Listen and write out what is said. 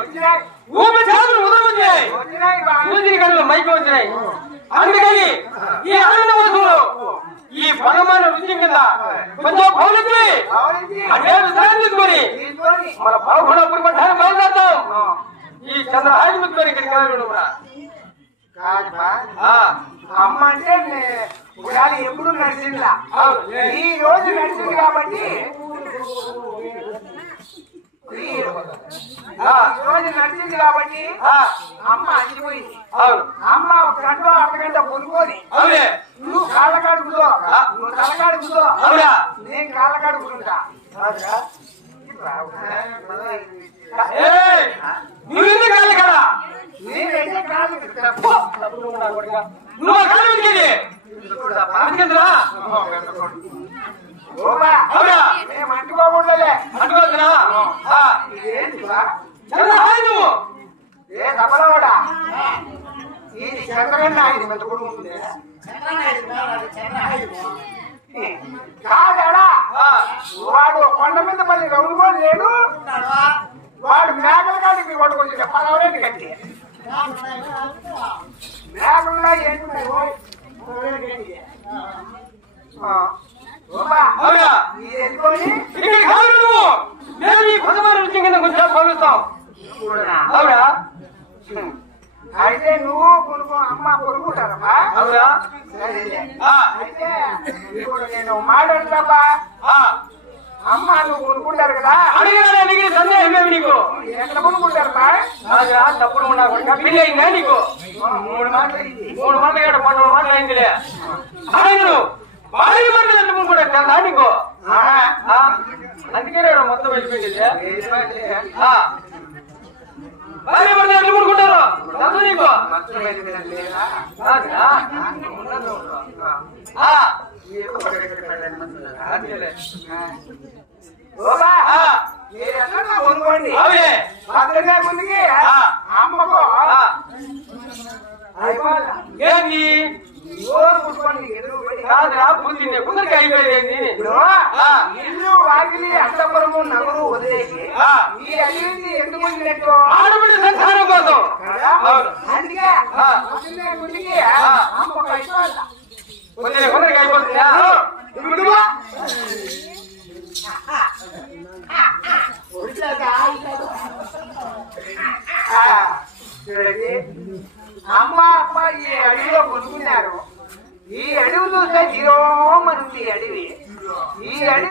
వచ్చినాయి, ఊపి చేతులు ఉదరవచ్చినాయి, ఊదిరి కళ్ళు మైకి వచ్చినాయి. అందుకని ఈ అరణ్య వస్తువులు ఈ భగవాన్ రుచి కింద కొంచెం పౌలకి అంటే విశ్రాంతి తీసుకొని మన బాగున్నప్పుడు పట్టాన్ని బయలుదేరుతాం. ఈ చంద్రహాయి ముట్టుకొని ఇక్కడికి వెళ్ళడం అమ్మ అంటే ఎప్పుడు నడిచిందా? ఈ రోజు నడిచింది కాబట్టి అమ్మ అచ్చిపోయింది. అమ్మ ఒక గంట అర్ధగంట పొనుకొని నువ్వు కాళ్ళ కడుపుతో, నువ్వు తల కడుపుతో, నేను కాళ్ళ కడుపుతుంటా. నేనైతే కాళ్ళు మేము అంటుకోకూడలే. ఏ తప్పలవాడా ఇది చంద్రన్న ఇది పెద్ద కొడుకు కాదా? వాడు కొండ మీద మళ్ళీ రౌండ్ లేడు. వాడు మేకల కాడికి కొట్టుకొచ్చి పదవరేంటి కట్టి మేకలున్నా ఏంటున్నాయి అయితే నువ్వు కొనుక్కో, అమ్మ కొనుక్కుంటారమ్మా. అయితే ఇప్పుడు నేను మాట్లాడతావా? అమ్మ నువ్వు కొనుక్కుంటారు కదా, సందేహం ఏమి నీకు? ఎట్లా కొనుక్కుంటారమ్మా? తప్పుడు పెళ్లి అయిందా నీకు? 3 మాటలు 12 మాటలు అయిందిలే. భారీ మాటలు ఎందుకుంటా కదా నీకు? అందుకే మొత్తం వెళ్ళిపోయింది. భారీ మాటలు ఎందుకుంటారు నీకు? కొనుక్కోండి. ముందుకి అమ్మకు ఏంటి ఇల్లు వాకిలి అంతపురము నగరు వదిలేసి ఈ అడిగింది ఎందుకు వచ్చినట్టు? ఆడబిడ్డ సంతానం కోసం. అందుకే ముందుకి అమ్మకు అయిపోతా అయిపోతుందా? అమ్మ అమ్మ ఈ అడవిలో కొనుక్కున్నారు. ఈ అడవి చూస్తే జీరో మనుంది అడవి. ఈ అడవి